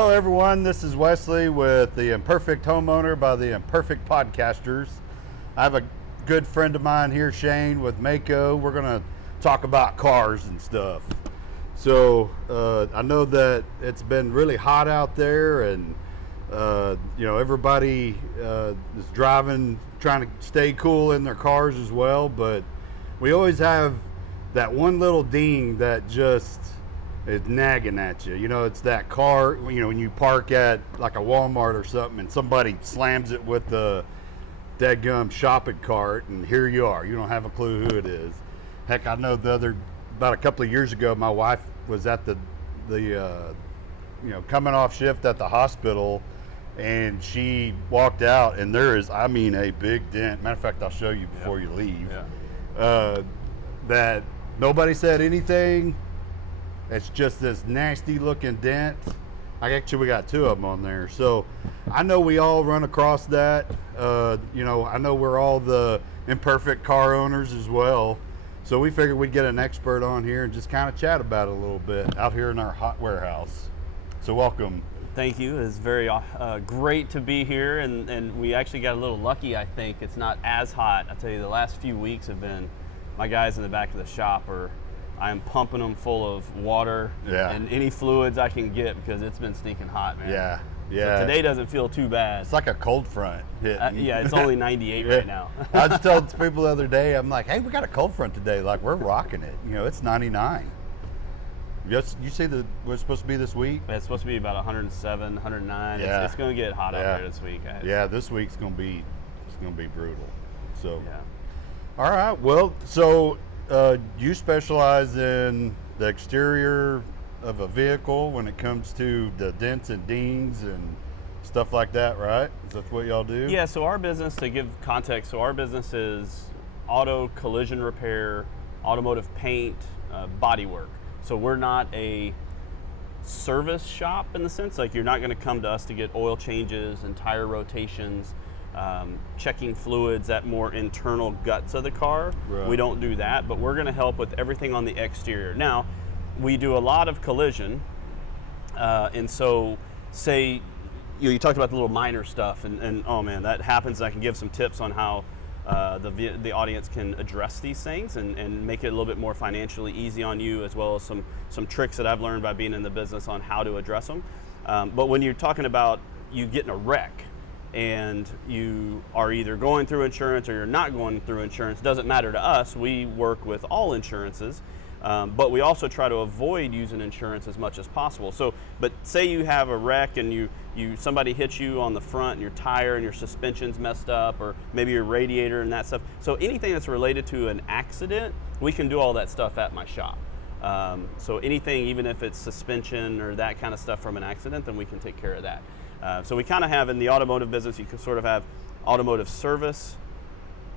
Hello everyone, this is Wesley with the Imperfect Homeowner by the Imperfect Podcasters. I have a good friend of mine here, Shane, with Maaco. We're gonna talk about cars and stuff. So I know that it's been really hot out there, and everybody is driving, trying to stay cool in their cars as well, but we always have that one little ding that just is nagging at you. You know, it's that car, when you park at like a Walmart or something and somebody slams it with the dadgum shopping cart, and here you are. You don't have a clue who it is. Heck, I know about a couple of years ago, my wife was at the coming off shift at the hospital, and she walked out, and there is, I mean, a big dent. Matter of fact, I'll show you before you leave. That nobody said anything. It's just this nasty looking dent. We got two of them on there. So I know we all run across that. I know we're all the imperfect car owners as well. So we figured we'd get an expert on here and just kind of chat about it a little bit out here in our hot warehouse. So welcome. Thank you. It's very great to be here, and we actually got a little lucky, I think. It's not as hot. I tell you, the last few weeks have been, my guys in the back of the shop I am pumping them full of water and any fluids I can get, because it's been stinking hot, man. Yeah. So today doesn't feel too bad. It's like a cold front hitting. It's only 98 right now. I was telling people the other day, I'm like, hey, we got a cold front today. Like, we're rocking it. It's 99. You see we're supposed to be this week? It's supposed to be about 107, 109. Yeah. It's going to get hot out there this week, guys. Yeah, this week's going to be brutal. So, all right. Well, so you specialize in the exterior of a vehicle when it comes to the dents and dings and stuff like that, right? Is that what y'all do? Yeah, so our business, to give context, our business is auto collision repair, automotive paint, body work. So we're not a service shop in the sense, like you're not going to come to us to get oil changes and tire rotations, checking fluids, that more internal guts of the car. Right. We don't do that, but we're going to help with everything on the exterior. Now, we do a lot of collision, and so say you talked about the little minor stuff, and oh man, that happens. I can give some tips on how the audience can address these things and make it a little bit more financially easy on you, as well as some tricks that I've learned by being in the business on how to address them. But when you're talking about you getting a wreck and you are either going through insurance or you're not going through insurance, doesn't matter to us. We work with all insurances, but we also try to avoid using insurance as much as possible. So, but say you have a wreck and somebody hits you on the front and your tire and your suspension's messed up, or maybe your radiator and that stuff. So anything that's related to an accident, we can do all that stuff at my shop. So anything, even if it's suspension or that kind of stuff from an accident, then we can take care of that. So we kind of have, in the automotive business, you can sort of have automotive service,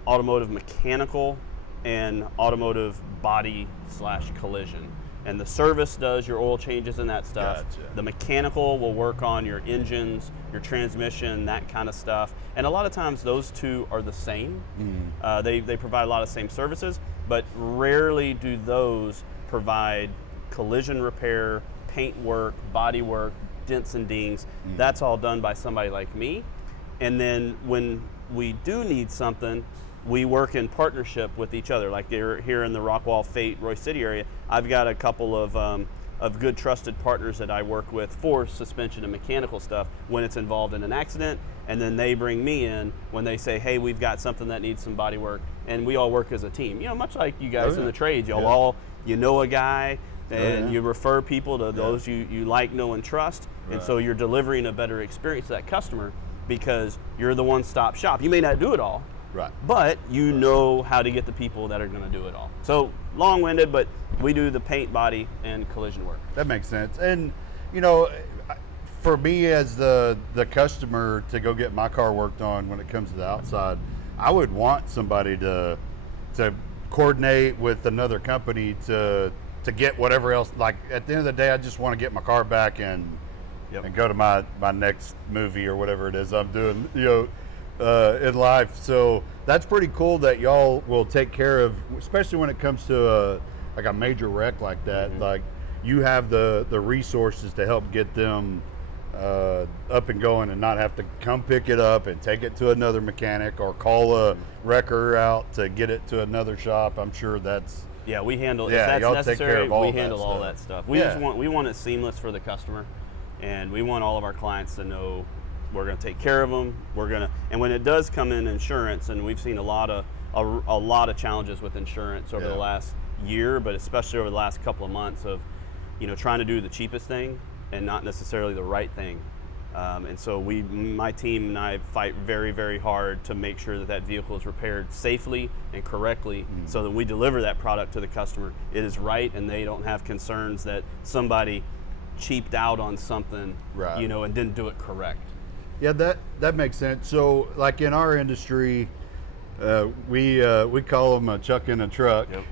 automotive mechanical, and automotive body / collision. And the service does your oil changes and that stuff. Gotcha. The mechanical will work on your engines, your transmission, that kind of stuff. And a lot of times those two are the same. They provide a lot of same services, but rarely do those provide collision repair, paint work, body work, dents and dings. That's all done by somebody like me. And then when we do need something, we work in partnership with each other. Like here in the Rockwall, Fate, Roy City area, I've got a couple of good trusted partners that I work with for suspension and mechanical stuff when it's involved in an accident, and then they bring me in when they say, hey, we've got something that needs some body work, and we all work as a team. Much like you guys in the trades, y'all all, know a guy, and you refer people to those you like, know, and trust, and so you're delivering a better experience to that customer because you're the one-stop shop. You may not do it all, but you know how to get the people that are going to do it all. So long-winded, but we do the paint, body, and collision work. That makes sense. And for me as the customer to go get my car worked on when it comes to the outside, I would want somebody to coordinate with another company to get whatever else. Like at the end of the day, I just want to get my car back and go to my next movie or whatever it is I'm doing, in life. So that's pretty cool that y'all will take care of, especially when it comes to like a major wreck like that. Like you have the resources to help get them up and going and not have to come pick it up and take it to another mechanic or call a wrecker out to get it to another shop. I'm sure that's Yeah, we handle if Yeah, that's y'all take necessary. care of all We that handle all stuff. that stuff. We Yeah. just want it seamless for the customer, and we want all of our clients to know we're going to take care of them. And when it does come in insurance, and we've seen a lot of challenges with insurance over the Yeah. last year, but especially over the last couple of months of, trying to do the cheapest thing and not necessarily the right thing. And so my team and I fight very, very hard to make sure that vehicle is repaired safely and correctly so that we deliver that product to the customer. It is right, and they don't have concerns that somebody cheaped out on something, Right. and didn't do it correct. Yeah, that makes sense. So, like in our industry, we call them a chuck in a truck. Yep.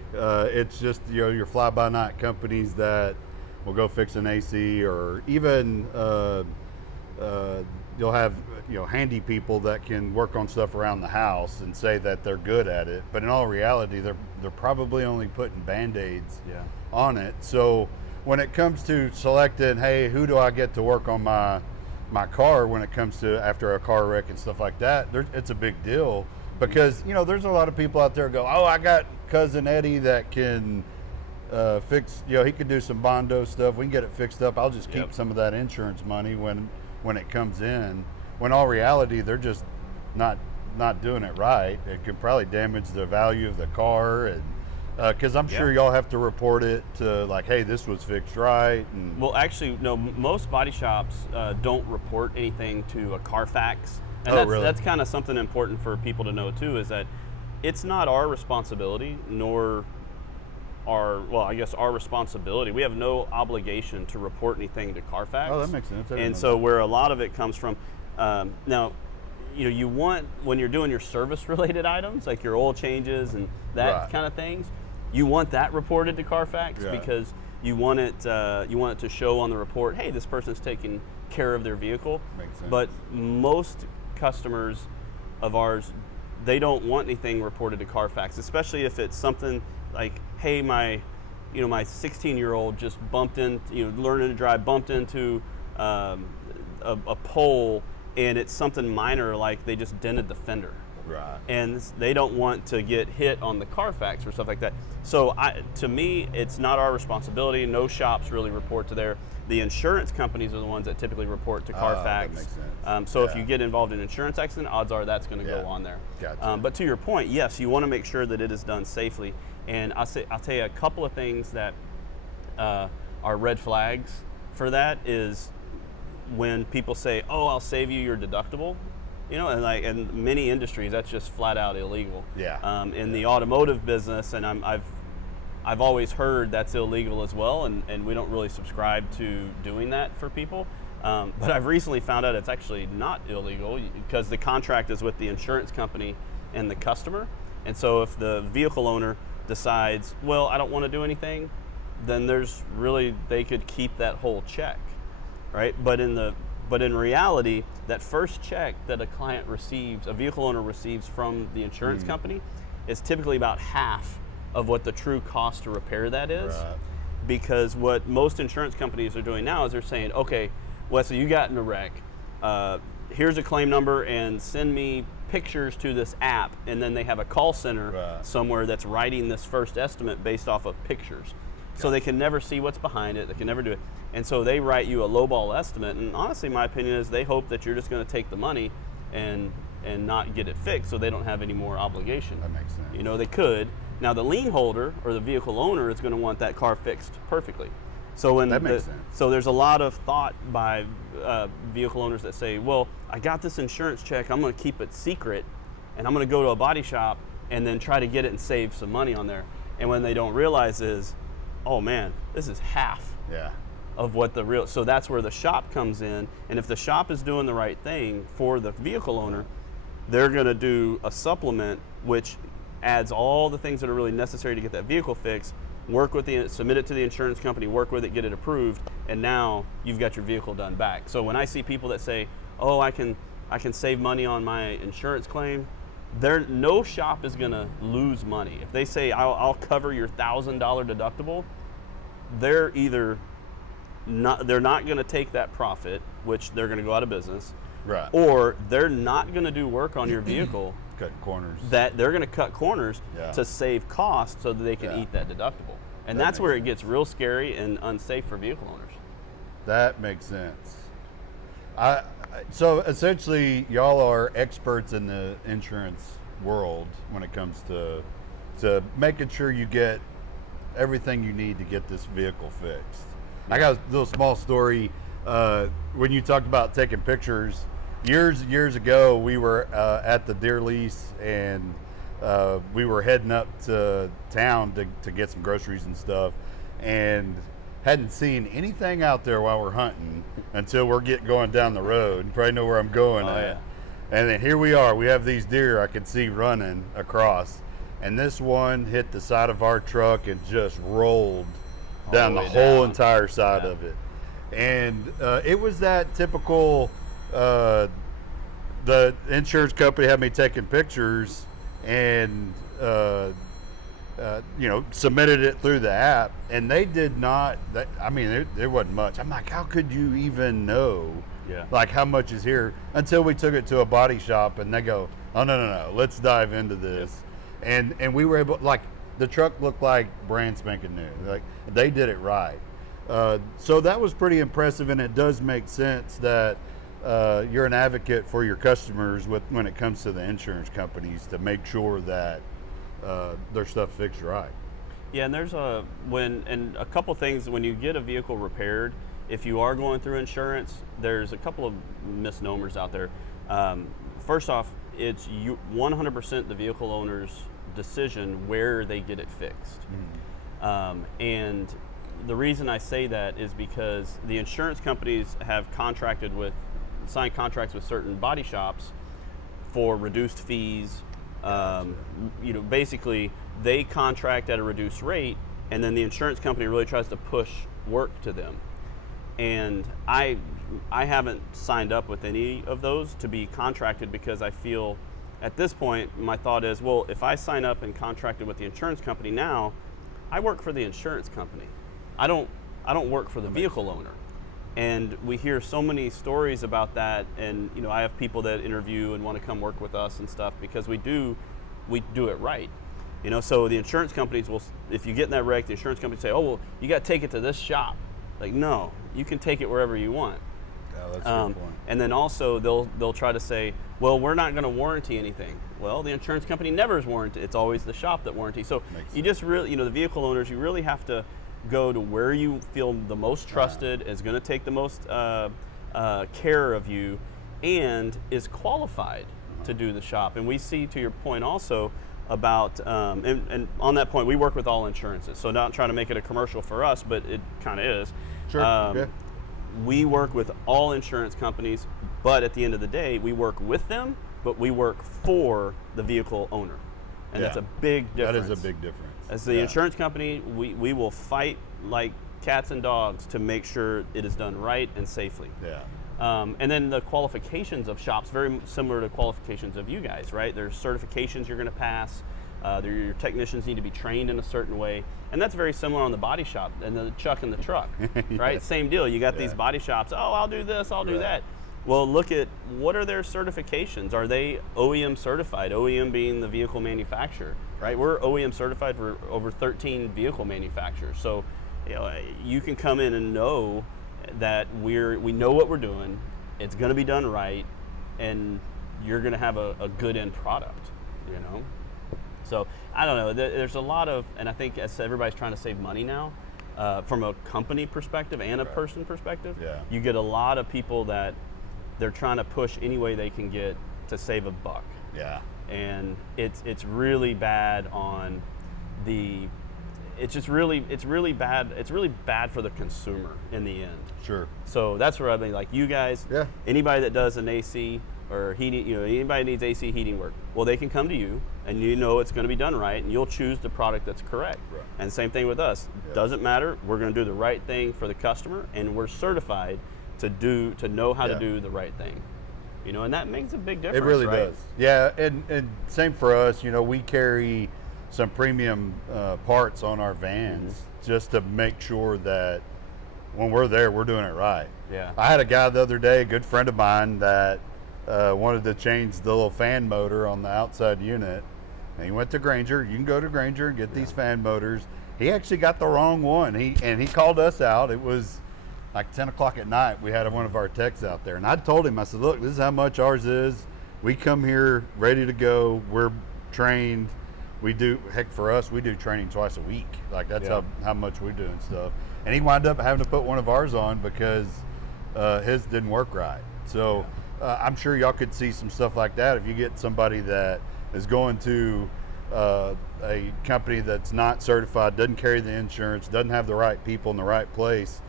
It's just your fly-by-night companies that will go fix an AC, or even you'll have handy people that can work on stuff around the house and say that they're good at it. But in all reality, they're probably only putting Band-Aids Yeah. on it. So when it comes to selecting, hey, who do I get to work on my car when it comes to after a car wreck and stuff like that, it's a big deal because there's a lot of people out there go, oh, I got cousin Eddie that can fix, he could do some Bondo stuff. We can get it fixed up. I'll just keep Yep. some of that insurance money when it comes in. When all reality, they're just not doing it right. It could probably damage the value of the car, and because I'm sure y'all have to report it to like, hey, this was fixed right. And Well, actually, no. Most body shops don't report anything to a Carfax, and really? that's kind of something important for people to know too. Is that it's not our responsibility, nor our responsibility. We have no obligation to report anything to Carfax. Oh, that makes sense. I didn't And know so that. where a lot of it comes from, now, you want, when you're doing your service-related items, like your oil changes and that Right. kind of things, you want that reported to Carfax Right. because you want it to show on the report, hey, this person's taking care of their vehicle. Makes sense. But most customers of ours, they don't want anything reported to Carfax, especially if it's something like, hey, my 16-year-old just bumped learning to drive, bumped into a pole, and it's something minor like they just dented the fender. Right. And they don't want to get hit on the Carfax or stuff like that. So to me, it's not our responsibility. No shops really report to there. The insurance companies are the ones that typically report to Carfax. That makes sense. So if Yeah. you get involved in an insurance accident, odds are that's going to Yeah. go on there. Gotcha. But to your point, yes, you want to make sure that it is done safely. And I'll tell you a couple of things that are red flags for that is when people say, "Oh, I'll save you your deductible." And like in many industries, that's just flat out illegal. Yeah. In the automotive business, and I've always heard that's illegal as well, and we don't really subscribe to doing that for people. But I've recently found out it's actually not illegal because the contract is with the insurance company and the customer. And so if the vehicle owner decides, well, I don't want to do anything, then they could keep that whole check, right? But in reality, that first check that a vehicle owner receives from the insurance company is typically about half of what the true cost to repair that is. Right. Because what most insurance companies are doing now is they're saying, okay, Wesley, you got in a wreck. Here's a claim number and send me pictures to this app. And then they have a call center Right. somewhere that's writing this first estimate based off of pictures. So they can never see what's behind it. They can never do it. And so they write you a lowball estimate. And honestly, my opinion is they hope that you're just going to take the money and not get it fixed so they don't have any more obligation. That makes sense. They could. Now the lien holder or the vehicle owner is going to want that car fixed perfectly. So That makes sense. So there's a lot of thought by vehicle owners that say, well, I got this insurance check, I'm going to keep it secret, and I'm going to go to a body shop and then try to get it and save some money on there. And when they don't realize is, oh man, this is half Yeah. of what so that's where the shop comes in. And if the shop is doing the right thing for the vehicle owner, they're going to do a supplement which adds all the things that are really necessary to get that vehicle fixed, submit it to the insurance company, work with it, get it approved, and now you've got your vehicle done back. So when I see people that say, oh, I can save money on my insurance claim, no shop is going to lose money. If they say, I'll cover your $1,000 deductible, they're not going to take that profit, which they're going to go out of business, Right. or they're not going to do work on your vehicle. Cutting corners. That they're going to cut corners Yeah. to save costs so that they can Yeah. eat that deductible. And That that's where makes it gets real scary and unsafe for vehicle owners. That makes sense. So essentially, y'all are experts in the insurance world when it comes to making sure you get everything you need to get this vehicle fixed. I got a little small story. When you talked about taking pictures, years ago, we were at the Deer Lease, and we were heading up to town to get some groceries and stuff, and hadn't seen anything out there while we're hunting until we're going down the road. You probably know where I'm going at. Yeah. And then here we are. We have these deer I could see running across, and this one hit the side of our truck and just rolled down the whole entire side of it. And it was that typical, the insurance company had me taking pictures and, submitted it through the app, and they did not, there wasn't much. I'm like, how could you even know, like, how much is here, until we took it to a body shop, and they go, oh, no, let's dive into this. And we were able, like, the truck looked like brand spanking new. Like, they did it right. So that was pretty impressive, and it does make sense that you're an advocate for your customers when it comes to the insurance companies to make sure that their stuff fixed right. Yeah, and there's a couple things when you get a vehicle repaired. If you are going through insurance, there's a couple of misnomers out there. First off, it's 100% the vehicle owner's decision where they get it fixed. And the reason I say that is because the insurance companies have signed contracts with certain body shops for reduced fees. Basically they contract at a reduced rate, and then the insurance company really tries to push work to them. And I haven't signed up with any of those to be contracted, because I feel at this point, my thought is, well, if I sign up and contracted with the insurance company now, I work for the insurance company. I don't work for the vehicle owner. And we hear so many stories about that, and I have people that interview and want to come work with us and stuff because we do it right. So the insurance companies will, if you get in that wreck, the insurance companies say, oh, well, you got to take it to this shop. Like, no, you can take it wherever you want. Oh, that's a good point. And then also they'll try to say, well, we're not going to warranty anything. Well, the insurance company never is warranted. It's always the shop that warranties. So you just really, the vehicle owners, you really have to go to where you feel the most trusted, is going to take the most care of you, and is qualified to do the shop. And we see, to your point also, about, and on that point, we work with all insurances. So not trying to make it a commercial for us, but it kind of is. Sure. We work with all insurance companies, but at the end of the day, we work with them, but we work for the vehicle owner. And that's a big difference. That is a big difference. As the insurance company, we will fight like cats and dogs to make sure it is done right and safely. And then the qualifications of shops, very similar to qualifications of you guys, right? There's certifications you're going to pass. Your technicians need to be trained in a certain way. And that's very similar on the body shop and the chuck and the truck, right? Same deal. You got these body shops, oh, I'll do this, I'll do that. Well, look at what are their certifications. Are they OEM certified? OEM being the vehicle manufacturer, right? We're OEM certified for over 13 vehicle manufacturers. So you can come in and know that we know what we're doing, it's going to be done right, and you're going to have a good end product, So I don't know, there's a lot of, and I think as everybody's trying to save money now, from a company perspective and a person perspective, you get a lot of people that they're trying to push any way they can get to save a buck. And it's really bad on the, it's really bad for the consumer in the end. Sure. So that's where I mean, like you guys, anybody that does an AC or heating, anybody needs AC heating work, well, they can come to you, and it's going to be done right, and you'll choose the product that's correct. And same thing with us. Doesn't matter. We're going to do the right thing for the customer, and we're certified to know how to do the right thing. And that makes a big difference. It really right? does. Yeah, and same for us. We carry some premium parts on our vans just to make sure that when we're there, we're doing it right. Yeah. I had a guy the other day, a good friend of mine, that wanted to change the little fan motor on the outside unit. And he went to Granger. You can go to Granger and get these fan motors. He actually got the wrong one. He called us out. It was like 10 o'clock at night. We had one of our techs out there. And I told him, I said, look, this is how much ours is. We come here ready to go. We're trained. We do, heck, for us, we do training twice a week. Like, that's how much we do and stuff. And he wound up having to put one of ours on because his didn't work right. So I'm sure y'all could see some stuff like that if you get somebody that is going to a company that's not certified, doesn't carry the insurance, doesn't have the right people in the right place,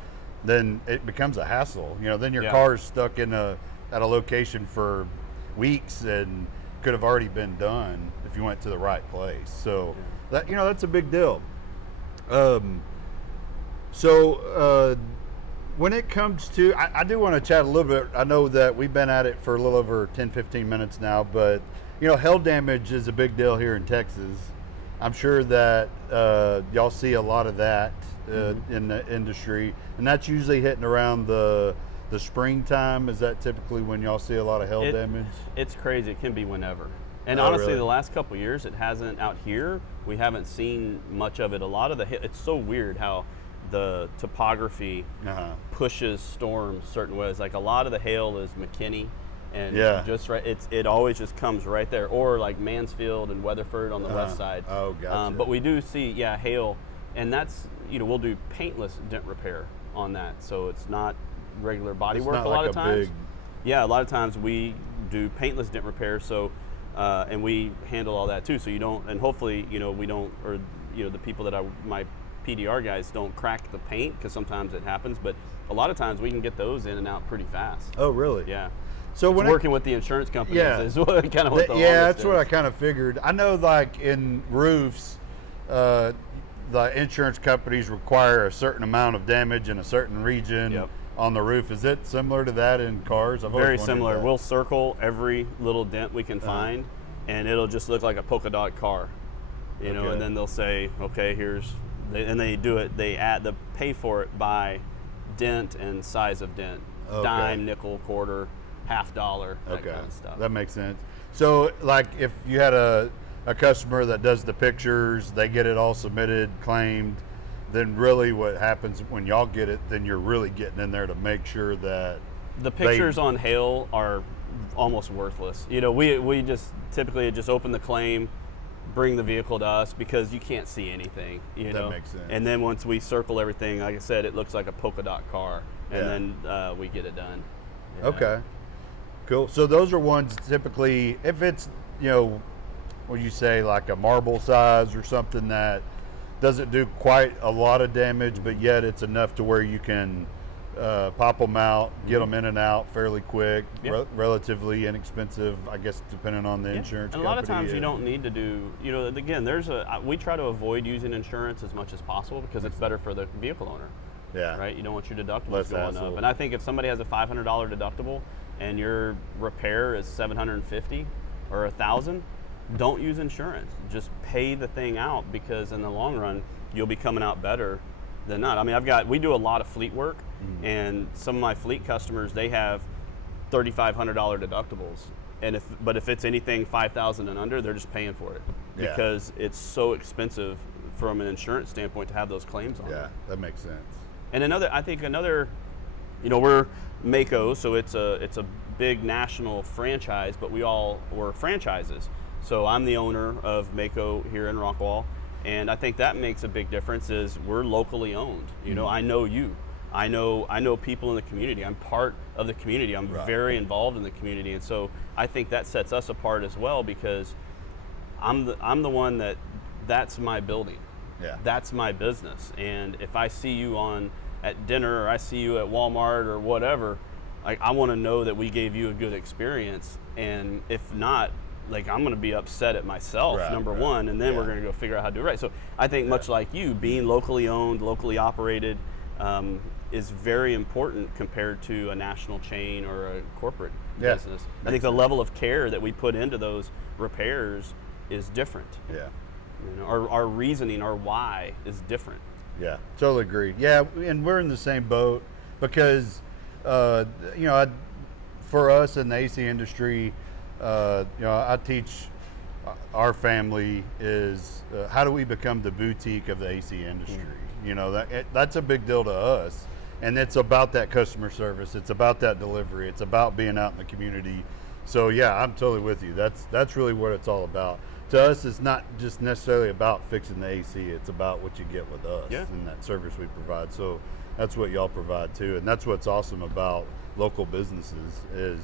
then it becomes a hassle. You know, then your car is stuck at a location for weeks and could have already been done if you went to the right place. So that, you know, that's a big deal. When it comes to, I do want to chat a little bit. I know that we've been at it for a little over 10, 15 minutes now, but you know, hail damage is a big deal here in Texas. I'm sure that y'all see a lot of that in the industry, and that's usually hitting around the springtime. Is that typically when y'all see a lot of hail damage? It's crazy. It can be whenever. And Oh, honestly, really? the last couple of years, it hasn't out here. We haven't seen much of it. A lot of it's so weird how the topography pushes storms certain ways. Like a lot of the hail is McKinney, and just right, it always just comes right there, or like Mansfield and Weatherford on the west side. Oh, gotcha. But we do see hail, and that's, you know, we'll do paintless dent repair on that, so it's not regular body It's work not a lot like of a times. big- A lot of times we do paintless dent repair, so and we handle all that too. So you don't, and hopefully, you know, we don't, or you know, the people that my PDR guys don't crack the paint, because sometimes it happens. But a lot of times we can get those in and out pretty fast. Oh, really? Yeah. So It's when working with the insurance companies is what kind of what the that's what I longest kind of figured. I know, like in roofs, the insurance companies require a certain amount of damage in a certain region on the roof. Is it similar to that in cars? I've always Very wondered similar. that. We'll circle every little dent we can find, and it'll just look like a polka dot car, you know. Okay. And then they'll say, okay, and they do it. They pay for it by dent and size of dent, dime, nickel, quarter, $50, that kind of stuff. That makes sense. So, like, if you had a customer that does the pictures, they get it all submitted, claimed, then really what happens when y'all get it, then you're really getting in there to make sure that the pictures on hail are almost worthless. You know, we just typically just open the claim, bring the vehicle to us, because you can't see anything, you know. That makes sense. And then once we circle everything, like I said, it looks like a polka dot car, and then we get it done. Yeah. Okay, cool. So those are ones typically, if it's, you know, what you say, like a marble size or something that doesn't do quite a lot of damage, but yet it's enough to where you can pop them out, get them in and out fairly quick, relatively inexpensive, I guess, depending on the insurance and company. a lot of times you don't need to do, you know, again, we try to avoid using insurance as much as possible, because it's better for the vehicle owner. Yeah. Right? You don't want your deductibles Less going hassle. up. And I think if somebody has a $500 deductible and your repair is $750 or $1,000, don't use insurance. Just pay the thing out, because in the long run, you'll be coming out better than not. I mean, we do a lot of fleet work, and some of my fleet customers, they have $3,500 deductibles. And if it's anything $5,000 and under, they're just paying for it, because it's so expensive from an insurance standpoint to have those claims on. Yeah, that makes sense. And I think another, you know, we're Maaco, so it's a big national franchise, but we're franchises. So I'm the owner of Maaco here in Rockwall, and I think that makes a big difference. Is we're locally owned. You know, I know you. I know people in the community. I'm part of the community. I'm very involved in the community, and so I think that sets us apart as well, because I'm the one that's my building. Yeah. That's my business. And if I see you at dinner, or I see you at Walmart or whatever, like, I want to know that we gave you a good experience. And if not, like, I'm going to be upset at myself, number one, and then we're going to go figure out how to do it right. So I think much like you, being locally owned, locally operated, is very important compared to a national chain or a corporate business. I think the level of care that we put into those repairs is different. Yeah. You know, our reasoning, our why is different. Yeah, totally agree. Yeah, and we're in the same boat, because You know, for us in the AC industry, you know, I teach our family is how do we become the boutique of the AC industry? You know, that's a big deal to us, and it's about that customer service. It's about that delivery. It's about being out in the community. So yeah, I'm totally with you. That's really what it's all about. To us, it's not just necessarily about fixing the AC. It's about what you get with us and that service we provide. So that's what y'all provide too, and that's what's awesome about local businesses is,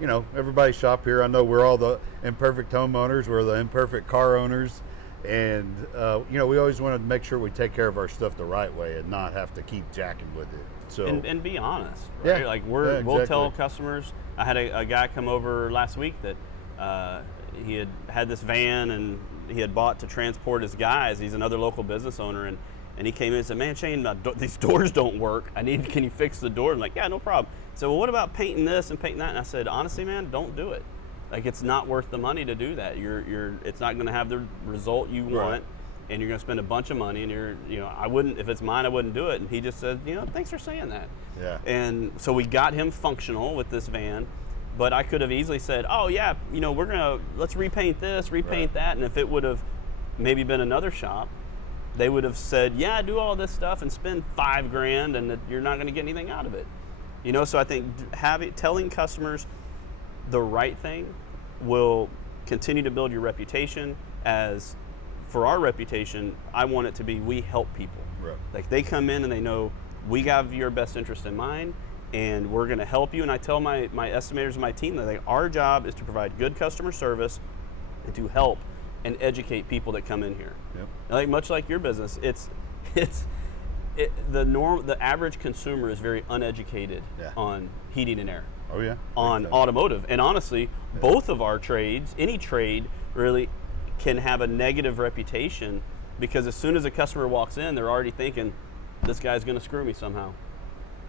you know, everybody shop here. I know we're all the imperfect homeowners. We're the imperfect car owners, and you know, we always want to make sure we take care of our stuff the right way and not have to keep jacking with it. So and be honest, right? Like we'll tell customers. I had a guy come over last week that he had this van and he had bought to transport his guys. He's another local business owner, and he came in and said, "Man, Shane, these doors don't work. Can you fix the door?" I'm like, "Yeah, no problem." So, well, what about painting this and painting that? And I said, honestly, man, don't do it. Like, it's not worth the money to do that. It's not going to have the result you want, and you're going to spend a bunch of money. And you know, I wouldn't, if it's mine, I wouldn't do it. And he just said, you know, thanks for saying that. Yeah. And so we got him functional with this van, but I could have easily said, oh yeah, you know, let's repaint this, repaint that. And if it would have maybe been another shop, they would have said, yeah, do all this stuff and spend $5,000, and you're not going to get anything out of it. You know, so I think telling customers the right thing will continue to build your reputation. As for our reputation, I want it to be we help people. Right. Like they come in and they know we have your best interest in mind, and we're going to help you. And I tell my estimators and my team that like, our job is to provide good customer service and to help and educate people that come in here. Yep. Like much like your business, the average consumer is very uneducated on heating and air. Oh yeah. On automotive, and honestly, both of our trades, any trade really, can have a negative reputation because as soon as a customer walks in, they're already thinking, this guy's going to screw me somehow.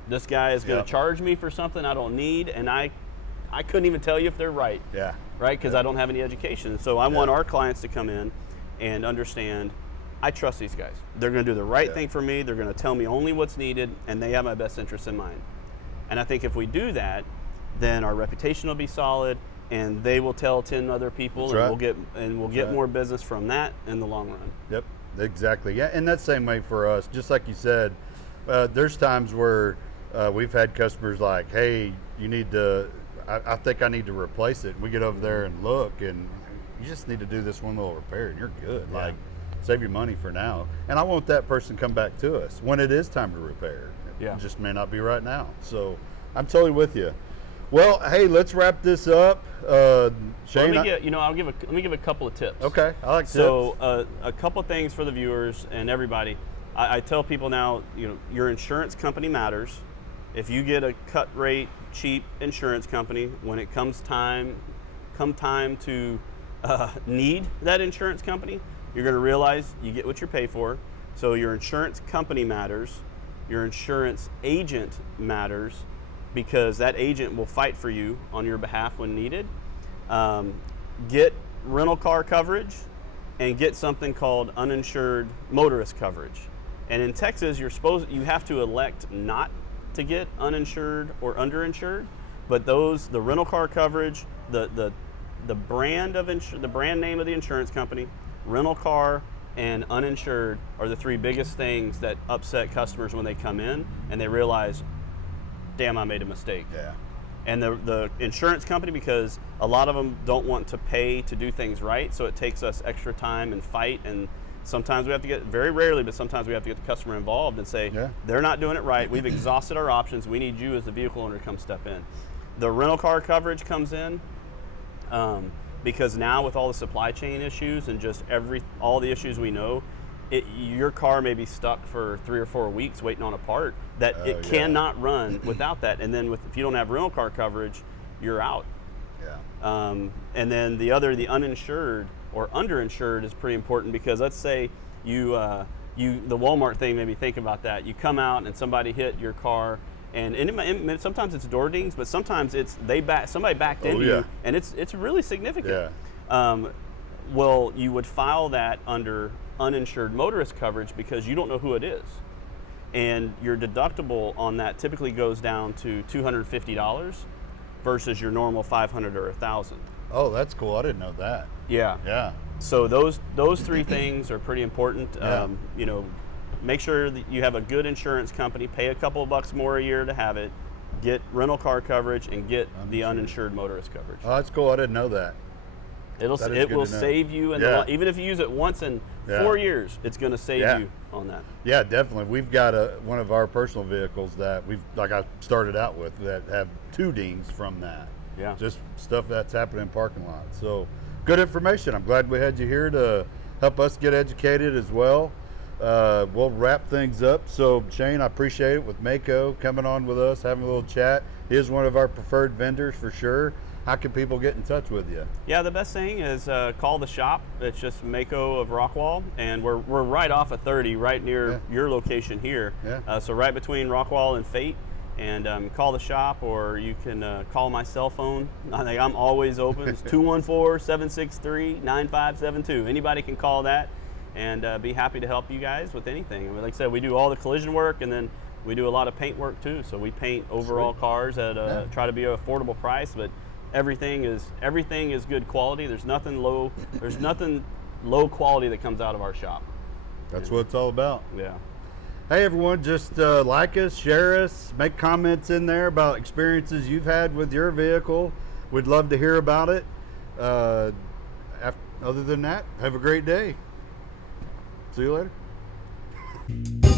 This guy is going to charge me for something I don't need, and I couldn't even tell you if they're right. Yeah. Right, because I don't have any education. So I want our clients to come in and understand, I trust these guys. They're going to do the right thing for me. They're going to tell me only what's needed, and they have my best interests in mind. And I think if we do that, then our reputation will be solid, and they will tell 10 other people, and we'll get more business from that in the long run. Yep, exactly. Yeah, and that's the same way for us. Just like you said, there's times where we've had customers like, hey, you need to, I think I need to replace it. We get over there and look, and you just need to do this one little repair, and you're good. Yeah. Like, save your money for now. And I want that person to come back to us when it is time to repair. It just may not be right now. So I'm totally with you. Well, hey, let's wrap this up. Shane, let me give a couple of tips. Okay, I like tips. So a couple of things for the viewers and everybody. I tell people now, you know, your insurance company matters. If you get a cut rate, cheap insurance company, when it comes time to need that insurance company, you're going to realize you get what you pay for. So your insurance company matters. Your insurance agent matters, because that agent will fight for you on your behalf when needed. Get rental car coverage and get something called uninsured motorist coverage. And in Texas, you have to elect not to get uninsured or underinsured, but the rental car coverage, the brand name of the insurance company, rental car, and uninsured are the three biggest things that upset customers when they come in and they realize, damn, I made a mistake. Yeah. And the insurance company, because a lot of them don't want to pay to do things right, so it takes us extra time and fight, and sometimes we have to get, very rarely, but sometimes we have to get the customer involved and say, they're not doing it right, we've exhausted our options, we need you as the vehicle owner to come step in. The rental car coverage comes in because now with all the supply chain issues and just all the issues we know, your car may be stuck for 3 or 4 weeks waiting on a part that it cannot run without that. And then if you don't have rental car coverage, you're out. Yeah. And then the uninsured or underinsured is pretty important, because let's say the Walmart thing made me think about that. You come out and somebody hit your car, and sometimes it's door dings, but sometimes it's somebody backed into you, and it's really significant. Yeah. Well, you would file that under uninsured motorist coverage because you don't know who it is. And your deductible on that typically goes down to $250 versus your normal $500 or $1,000. Oh, that's cool. I didn't know that. Yeah. Yeah. So those three things are pretty important. Yeah. You know, make sure that you have a good insurance company. Pay a couple of bucks more a year to have it. Get rental car coverage and get the uninsured motorist coverage. Oh, that's cool. I didn't know that. It will save you, in Yeah. even if you use it once in Yeah. 4 years, it's going to save Yeah. you on that. Yeah, definitely. We've got one of our personal vehicles that like I started out with, that have 2 dings from that. Yeah. Just stuff that's happening in parking lots. So good information. I'm glad we had you here to help us get educated as well. We'll wrap things up. So Shane, I appreciate it with Maaco coming on with us, having a little chat. He is one of our preferred vendors for sure. How can people get in touch with you? Yeah, the best thing is call the shop. It's just Maaco of Rockwall, and we're right off of 30, right near your location here. Yeah. So right between Rockwall and Fate. And call the shop, or you can call my cell phone. I think I'm always open. It's 214-763-9572. Anybody can call that, and be happy to help you guys with anything. I mean, like I said, we do all the collision work, and then we do a lot of paint work too. So we paint overall cars at try to be an affordable price, but everything is good quality. There's nothing low quality that comes out of our shop. That's what it's all about. Yeah. Hey everyone, just like us, share us, make comments in there about experiences you've had with your vehicle. We'd love to hear about it. Other than that, have a great day. See you later.